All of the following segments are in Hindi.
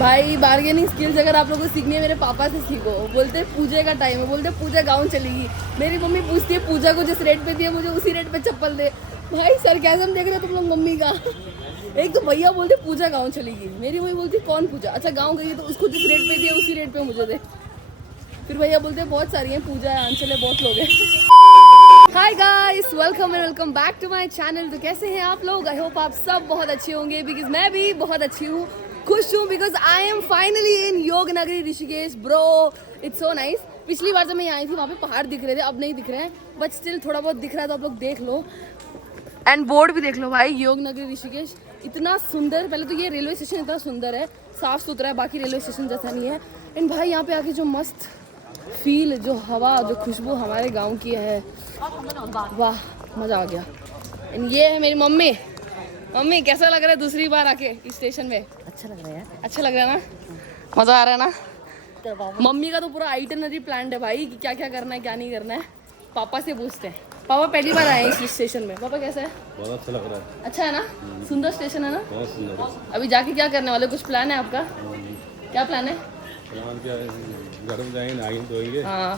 भाई बार्गेनिंग स्किल्स अगर आप लोगों को सीखनी है मेरे पापा से सीखो। बोलते हैं पूजा का टाइम है, बोलते हैं पूजा गाँव चलेगी। मेरी मम्मी पूछती है पूजा को जिस रेट पे दिए मुझे उसी रेट पे चप्पल दे। भाई सरकाज़म देख रहे हो तुम लोग मम्मी का। एक तो भैया बोलते पूजा गाँव चलेगी, मेरी मम्मी बोलती कौन पूजा, अच्छा गाँव गई तो उसको जिस रेट पे दिए उसी रेट पे मुझे दे। फिर भैया बोलते हैं बहुत सारी हैं पूजा है, आंचल है, बहुत लोग हैं। Hi guys, welcome and welcome back to my channel. तो कैसे हैं आप लोग? आई होप आप सब बहुत अच्छे होंगे, बिकॉज मैं भी बहुत अच्छी हूँ, खुश हूँ, because I am finally in योग Nagari Rishikesh. Bro it's so nice. पिछली बार जब मैं आई थी वहाँ पे पहाड़ दिख रहे थे, अब नहीं दिख रहे हैं, बट स्टिल थोड़ा बहुत दिख रहा है, तो आप लोग देख लो। एंड बोर्ड भी देख लो भाई, योग नगरी ऋषिकेश इतना सुंदर। पहले तो ये रेलवे स्टेशन इतना सुंदर है, साफ सुथरा है, बाकी रेलवे स्टेशन जैसा नहीं है। एंड भाई यहाँ पे आके जो मस्त फील, जो हवा, जो खुशबू हमारे गांव की है, वाह मज़ा आ गया। एंड ये है मेरी मम्मी। मम्मी कैसा लग रहा है दूसरी बार आके इस स्टेशन में? अच्छा लग रहा है यार। अच्छा लग रहा है ना, मज़ा आ रहा है ना। मम्मी का तो पूरा आइटनरी प्लान है भाई कि क्या क्या करना है क्या नहीं करना है। पापा से पूछते हैं। पापा पहली बार आए इस स्टेशन में। पापा कैसा है? बहुत अच्छा लग रहा है। अच्छा है ना, सुंदर स्टेशन है ना। बहुत सुंदर है। अभी जाके क्या करने वाले, कुछ प्लान है आपका? क्या प्लान है? घर में जाएंगे, नहाएंगे धोएंगे, हाँ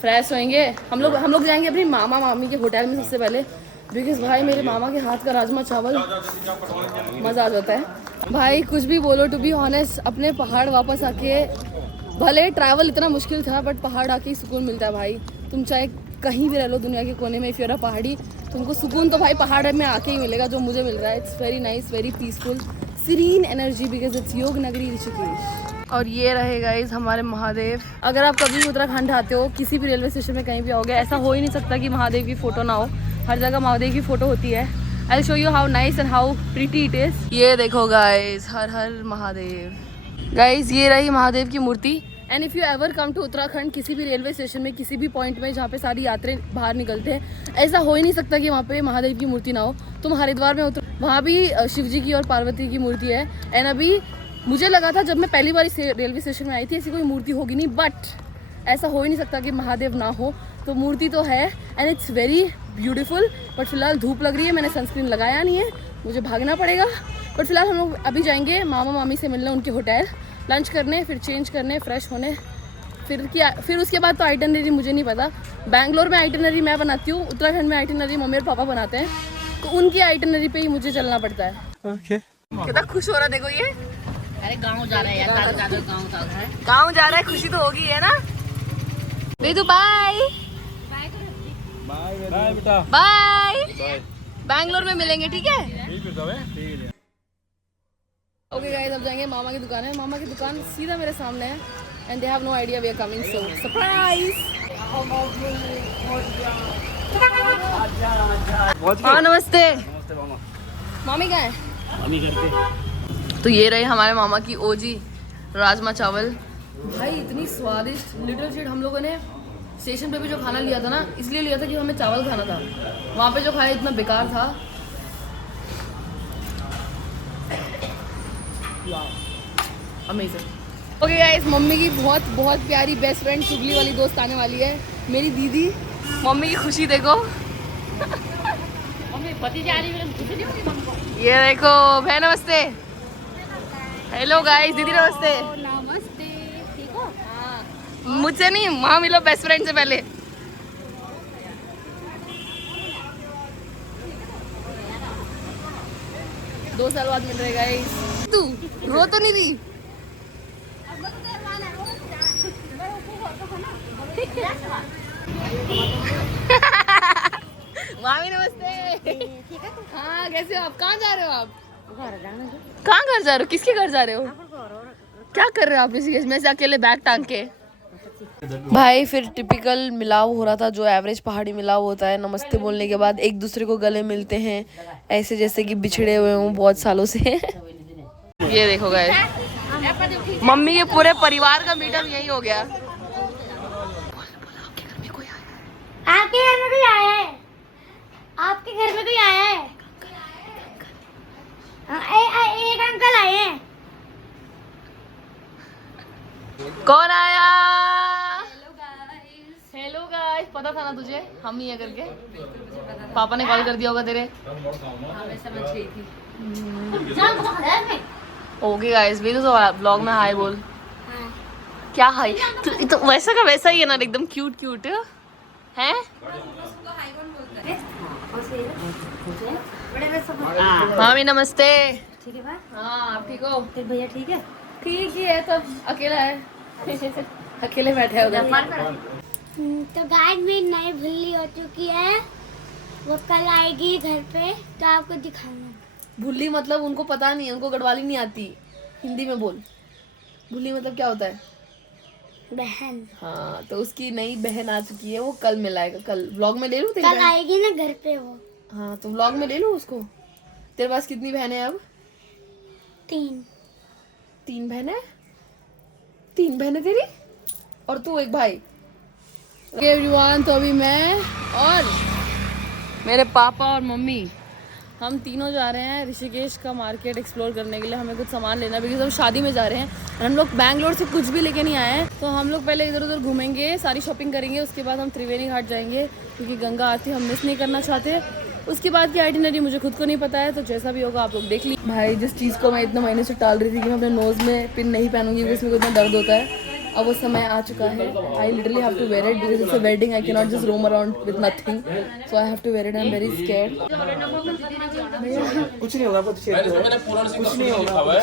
फ्रेश होएंगे। हम लोग जाएंगे अपनी मामा मामी के होटल में सबसे पहले, बिकॉज भाई मेरे मामा के हाथ का राजमा चावल मज़ा आ जाता है। भाई कुछ भी बोलो, टू बी ऑनेस्ट अपने पहाड़ वापस आके, भले ट्रैवल इतना मुश्किल था बट पहाड़ आके ही सुकून मिलता है भाई। तुम चाहे कहीं भी रह लो दुनिया के कोने में, इफ़ यूर अ पहाड़ी, तुमको सुकून तो भाई पहाड़ में आके ही मिलेगा, जो मुझे मिल रहा है। It's very nice, very peaceful, serene energy, because it's Yog Nagari Rishikesh. और ये रहे गाइस हमारे महादेव। अगर आप कभी उत्तराखंड आते हो, किसी भी रेलवे स्टेशन में कहीं भी आओगे, ऐसा हो ही नहीं सकता कि महादेव की फ़ोटो ना हो। हर जगह महादेव की फ़ोटो होती है। I show you how nice and how pretty it is. ये देखो गाइस, हर हर महादेव। गाइस ये रही महादेव की मूर्ति। And if you ever come to Uttarakhand, किसी भी रेलवे स्टेशन में, किसी भी पॉइंट में जहाँ पे सारी यात्री बाहर निकलते हैं, ऐसा हो ही नहीं सकता कि वहाँ पे महादेव की मूर्ति ना हो। तुम हरिद्वार में उतर, वहाँ भी शिव जी की और पार्वती की मूर्ति है। एंड अभी मुझे लगा था जब मैं पहली बार इस रेलवे स्टेशन में आई थी ऐसी कोई मूर्ति होगी नहीं, बट ऐसा हो ही नहीं सकता कि महादेव ना हो। तो मूर्ति तो है and it's very beautiful. But फिलहाल धूप लग रही है, मैंने सनस्क्रीन लगाया नहीं है, मुझे भागना पड़ेगा। बट फिलहाल हम लोग अभी जाएंगे मामा मामी से मिलने उनके होटल, लंच करने, फिर चेंज करने, फ्रेश होने, फिर उसके बाद तो आइटनरी मुझे नहीं पता। बैंगलोर में आइटनरी मैं बनाती हूँ, उत्तराखंड में आइटनरी मम्मी और पापा बनाते हैं, तो उनकी आइटनरी पे ही मुझे चलना पड़ता है। कितना खुश हो रहा है देखो ये। अरे गाँव जा रहा है यार, गाँव जा रहा है, खुशी तो होगी है ना। बेदू बाय बाय बेटा, बाय। बैंगलोर में मिलेंगे, ठीक है? ओके गाइस, अब जाएंगे मामा की दुकान है। मामा की दुकान सीधा मेरे सामने है and they have no idea we are coming, so surprise. हाँ नमस्ते। मामी कहाँ है? मम्मी घर पे। तो ये रहे हमारे मामा की ओजी राजमा चावल। भाई इतनी स्वादिष्ट, लिटिल शिट। हम लोगों ने स्टेशन पे भी जो खाना लिया था ना, इसलिए लिया था कि हमें चावल खाना था। वहाँ पे जो खाया इतना बेकार था। अमेजिंग। ओके गाइस, मम्मी की बहुत बहुत प्यारी बेस्ट फ्रेंड, चुगली वाली दोस्त आने वाली है, मेरी दीदी। मम्मी की खुशी देखो। मम्मी पति जा रही है, खुशी नहीं होगी मम्मी को? ये देखो भाई, नमस्ते। हेलो गाइस, दीदी नमस्ते। नमस्ते, ठीक हो? हाँ, मुझसे नहीं, वहाँ मिलो बेस्ट फ्रेंड से पहले। दो साल बाद मिल रहे गाइस। तू रो तो नहीं रही? मामी नमस्ते। ठीक है। हाँ कैसे हो आप? कहाँ जा रहे हो आप? घर जाना है। कहाँ घर जा रहे हो? किसके घर जा रहे हो? क्या कर रहे हो आप ऋषिकेश में से अकेले बैग टांग के? भाई फिर टिपिकल मिलाव हो रहा था, जो एवरेज पहाड़ी मिलाव होता है। नमस्ते बोलने के बाद एक दूसरे को गले मिलते हैं, ऐसे जैसे कि बिछड़े हुए हों बहुत सालों से। ये देखो गाइस, मम्मी के पूरे परिवार का मीटअप यही हो गया। आपके घर में कोई आया है? आपके घर में कोई आया है? एक अंकल आए हैं। कौन आया? हेलो गाइस, पता था ना तुझे हम ही है करके? पापा ने कॉल कर दिया होगा तेरे। मैं समझ गई थी। ओके गाइस, वीडियो तो ब्लॉग में हाय बोल। हाँ क्या हाय? तो वैसा का वैसा ही है ना, एकदम क्यूट क्यूट है। मामी नमस्ते। ठीक है बात। हाँ आप ठीक हो? फिर भैया ठीक है। ठीक ही है, तब अकेला है अकेले बैठे हैं उधर। तो गाइस मेरी नई भुल्ली हो चुकी है, वो कल आएगी घर पे तो आपको दिखाऊंगा। भुल्ली मतलब उनको पता नहीं है, उनको गढ़वाली नहीं आती, हिंदी में बोल। भुल्ली मतलब क्या होता है? बहन। हाँ, तो उसकी नई बहन आ चुकी है, वो कल मिलाएगा। कल व्लॉग में ले लूँ तेरी कल बहन? आएगी ना घर पे वो। हाँ तो व्लॉग में ले लूँ उसको। तेरे पास कितनी बहनें हैं अब? 3। 3 बहनें? 3 बहनें तेरी और तू एक भाई। एवरीवन, तो अभी मैं और मेरे पापा और मम्मी हम तीनों जा रहे हैं ऋषिकेश का मार्केट एक्सप्लोर करने के लिए। हमें कुछ सामान लेना है बिकॉज हम शादी में जा रहे हैं और हम लोग बैंगलोर से कुछ भी लेके नहीं आए हैं। तो हम लोग पहले इधर उधर घूमेंगे, सारी शॉपिंग करेंगे, उसके बाद हम त्रिवेणी घाट जाएंगे क्योंकि गंगा आरती हम मिस नहीं करना चाहते। उसके बाद की आइटिनरी मुझे खुद को नहीं पता है, तो जैसा भी होगा आप लोग देख लीजिए। भाई जिस चीज़ को मैं इतने महीने से टाल रही थी कि मैं अपने नोज़ में पिन नहीं पहनूंगी क्योंकि उसमें कितना दर्द होता है, अब वो समय आ चुका है। I literally have to wear it because it's a wedding. I can not just roam around with nothing, so I have to wear it. I am very scared. कुछ नहीं होगा, कुछ नहीं होगा।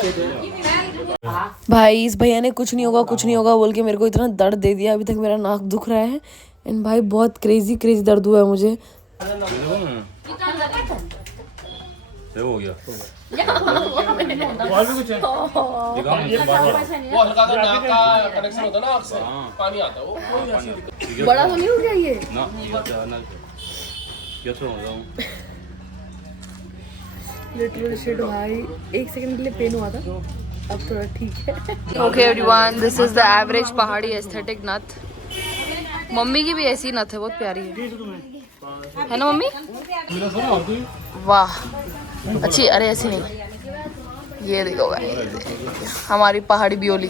भाई इस भैया ने कुछ नहीं होगा कुछ नहीं होगा बोल के मेरे को इतना दर्द दे दिया। अभी तक मेरा नाक दुख रहा है एंड भाई बहुत क्रेजी क्रेजी दर्द हुआ है मुझे। हो गया और भी कुछ है? वो हल्का सा नाक का कनेक्शन होता है ना, आँख से पानी आता है वो। बड़ा तो नहीं हो गया ये ना कैसे हो जाऊं? लिटरली शिट भाई, 1 सेकंड के लिए पेन हुआ था, अब थोड़ा ठीक है। Okay everyone, this is the average पहाड़ी एस्थेटिक नथ। मम्मी की भी ऐसी नथ है, बहुत प्यारी है ना मम्मी? वाह अच्छी। अरे ऐसी नहीं, ये देखो गाइस हमारी पहाड़ी बियोली।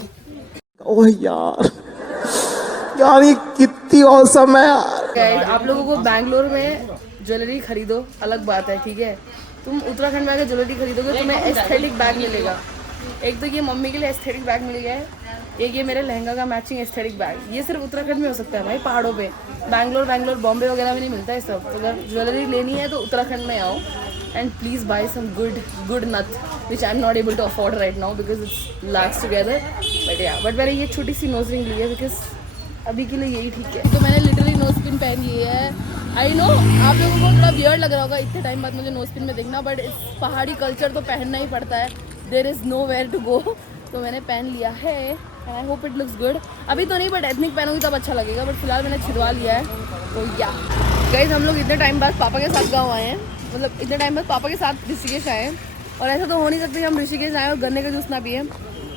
ओह यार ये कितनी औसम है यार। गाइस आप लोगों को बैंगलोर में ज्वेलरी खरीदो अलग बात है, ठीक है। तुम उत्तराखंड में आकर ज्वेलरी खरीदोगे तुम्हें एस्थेटिक बैग मिलेगा। एक तो ये मम्मी के लिए एस्थेटिक बैग मिल गया है, एक ये मेरे लहंगा का मैचिंग एस्थेटिक बैग। ये सिर्फ उत्तराखंड में हो सकता है भाई, पहाड़ों पे। बैंगलोर बॉम्बे वगैरह में नहीं मिलता है सब। तो अगर ज्वेलरी लेनी है तो उत्तराखंड में आओ and please buy some good nath which I am not able to afford right now because it's lakhs together. But मैंने ये छोटी सी नोज रिंग ली है बिकॉज अभी के लिए यही ठीक है। तो मैंने लिटरली नोज पिन पहन ली है। आई नो आप लोगों को थोड़ा वियर्ड लग रहा होगा इतने टाइम बाद मुझे नोज पिन में देखना, बट इस पहाड़ी कल्चर तो पहनना ही पड़ता है। There is nowhere to go. तो मैंने पहन लिया है and I hope it looks good. अभी तो नहीं, बट एथनिक पहनूंगी तब अच्छा लगेगा, बट फिलहाल मैंने छिड़वा लिया है। तो या गाइस हम लोग इतने टाइम बाद पापा के साथ गाँव आए हैं, मतलब इतने टाइम बाद पापा के साथ ऋषिकेश आए हैं। और ऐसा तो हो नहीं सकता कि हम ऋषिकेश आए और गन्ने का जूस ना पिए।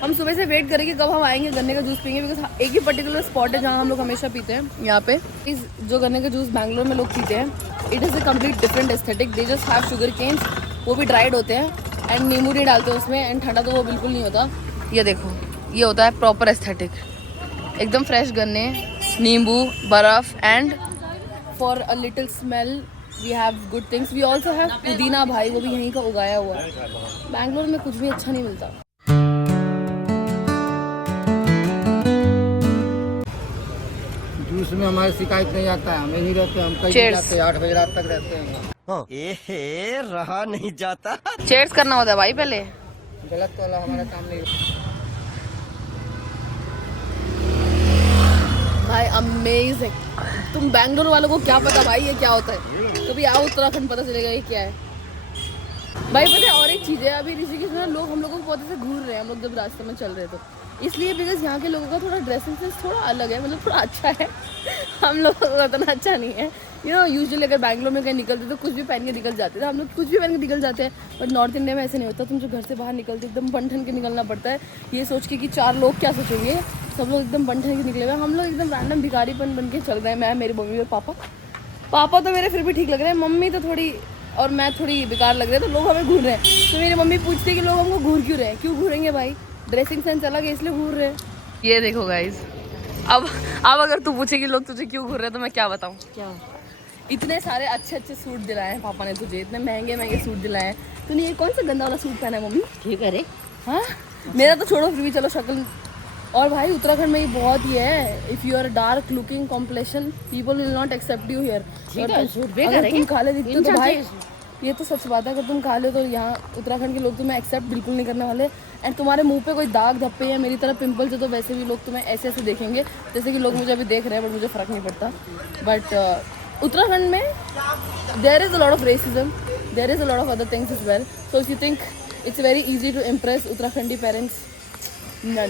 हम सुबह से वेट करेंगे कब हम आएंगे गन्ने का जूस पिएंगे, बिकॉज एक ही पर्टिकुलर स्पॉट है जहाँ हम लोग हमेशा पीते हैं। यहाँ पे इस जो गन्ने का जूस बैंगलोर में लोग पीते हैं, it is a complete different aesthetic. They just have sugar canes, वो भी ड्राइड होते हैं एंड नींबू नहीं डालते उसमें, एंड ठंडा तो वो बिल्कुल नहीं होता। ये देखो, ये होता है प्रॉपर एस्थेटिक, एकदम फ्रेश गन्ने, नींबू, बर्फ़ and for a little smell we have good things. We also have pudina भाई, वो भी यहीं का उगाया हुआ है। बैंगलोर में कुछ भी अच्छा नहीं मिलता। जूस में हमारी शिकायत नहीं आता है, हम यहीं रहते हैं, हम कहीं Cheers. जाते हैं, 8 बजे रात तक रहते हैं। रहा नहीं जाता। चेयर्स करना होता है भाई पहले। गलत वाला हमारा काम नहीं। भाई अमेजिंग। तुम बैंगलोर वालों को क्या पता भाई ये क्या होता है, कभी आओ उत्तराखंड पता चलेगा ये क्या है भाई। पता है और एक चीज़ है, अभी ऋषिकेश में लोग हम लोगों को पौधे से घूर रहे हैं, हम लोग जब रास्ते में चल रहे तो इसलिए बिकॉज यहाँ के लोगों का थोड़ा ड्रेसिंग सेंस थोड़ा अलग है, मतलब थोड़ा अच्छा है। हम लोगों का उतना अच्छा नहीं है। यू नो यूजुअली अगर बैंगलोर में कहीं निकलते तो कुछ भी पहन के निकल जाते थे, हम लोग कुछ भी पहन के निकल जाते हैं। बट नॉर्थ इंडिया में ऐसे नहीं होता, तुम जो घर से बाहर निकलते एकदम बन ठन के निकलना पड़ता है, ये सोच के कि 4 लोग क्या सोचेंगे। सब लोग एकदम बन ठन के निकले हुए, हम लोग एकदम रैंडम भिखारीपन बन के चल रहे हैं। मैं, मेरी मम्मी और पापा तो मेरे फिर भी ठीक लग रहे हैं, मम्मी तो थोड़ी और मैं थोड़ी बेकार लग रहे हैं। तो लोग हमें घूर रहे हैं, तो मेरी मम्मी पूछती है कि लोग हमको घूर क्यों रहे हैं। क्यों घूरेंगे भाई, ड्रेसिंग सेंस अलग है इसलिए घूर रहे हैं। ये देखो गाइज, अब अगर तू पूछेगी लोग तुझे क्यों घूर रहे हैं तो मैं क्या बताऊँ। क्या इतने सारे अच्छे अच्छे सूट दिलाए हैं पापा ने तुझे, इतने महंगे महंगे सूट दिलाए हैं। तूने ये कौन सा गंदा वाला सूट पहना है मम्मी? ठीक है रे। हाँ मेरा तो छोड़ो, फिर भी चलो शक्ल। और भाई उत्तराखंड में ये बहुत ही है, if you are dark looking complexion people will not accept you here. अगर तुम काले दिखते हो तो भाई ये तो सच बात है, अगर तुम काले हो तो यहाँ उत्तराखंड के लोग तुम्हें एक्सेप्ट बिल्कुल नहीं करने वाले। एंड तुम्हारे मुंह पे कोई दाग धब्बे या मेरी तरह पिंपल्स है तो वैसे भी लोग तुम्हें ऐसे ऐसे देखेंगे जैसे कि लोग मुझे अभी देख रहे हैं, बट मुझे फ़र्क नहीं पड़ता। बट उत्तराखंड में there is a lot of racism, there is a lot of other things as well. So if you think it's very easy to impress Uttarakhandi parents, no,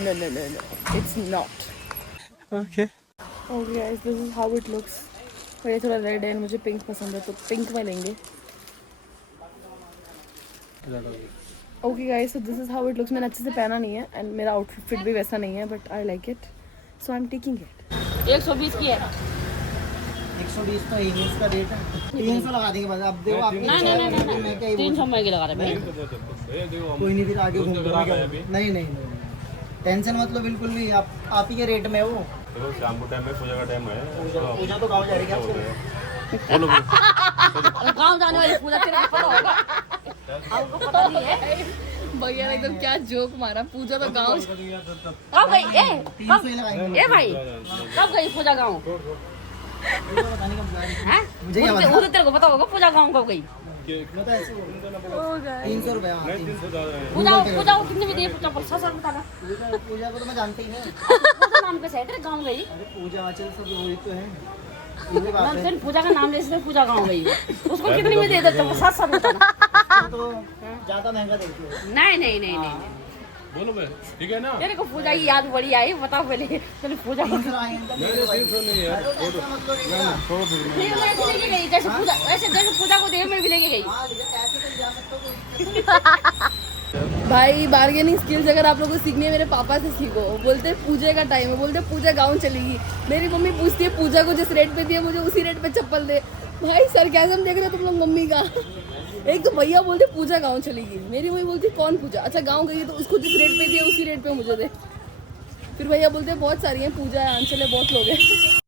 it's not. Okay. Okay guys, this is how it looks. और ये थोड़ा रेड है, मुझे पिंक पसंद है तो पिंक में लेंगे। Okay guys, so this is how it looks. मैंने अच्छे से पहना नहीं है एंड मेरा आउटफिट भी वैसा नहीं है, but I like it, so I am taking it. 120 की है। 120 तो इंग्लिश का रेट है, 300 लगा देंगे बस। अब देखो आपकी नहीं 300 महंगी लगा रहे भाई। कोई नहीं, फिर आगे घूम नहीं, टेंशन मतलब बिल्कुल भी, आप ही के रेट में वो। देखो शाम को टाइम है, पूजा का टाइम है। पूजा तो गाँव जा रही है गाँव जाने वाली पूजा तेरे को पता होगा, आपको पता नहीं है। भैया ने एकदम क्या जोक मारा, पूजा तो गाँव। कब गई ए भाई कब गई पूजा गाँव? हैं? वो तो तेरे को पता होगा पूजा गाँव कब गई। 300 रुपये। पूजा को कितने में दिए? पूजा को 700 बताना। पूजा को तो मैं जानती ही नहीं, पूजा नाम कैसे है तेरे गाँव गई? पूजा आचल सब वही तो है। फिर पूजा का नाम ले पूजा गाँव गई, उसको कितने में दे देते हो? 700 बताना। तो ज़्यादा महंगा देती है। नहीं बोलो मैं ठीक है ना। तेरे को पूजा की याद बड़ी आई, बताओ पहले तेरे पूजा को नहीं यार, लेके गई जैसे पूजा, ऐसे जैसे पूजा को देव में भी लेके गई। भाई बार्गेनिंग स्किल्स अगर आप लोगों को सीखनी है मेरे पापा से सीखो। बोलते हैं पूजा का टाइम है, बोलते हैं पूजा गाँव चलेगी। मेरी मम्मी पूछती है पूजा को जिस रेट पे दिया मुझे उसी रेट पे चप्पल दे। भाई सरकाज़म देख रहे हो तुम लोग मम्मी का। एक तो भैया बोलते पूजा गाँव चलेगी, मेरी मम्मी बोलती कौन पूजा, अच्छा गाँव गई तो उसको जिस रेट पे दिया उसी रेट पे मुझे दे। फिर भैया बोलते बहुत सारी हैं पूजा है, आंचल है, बहुत लोग हैं।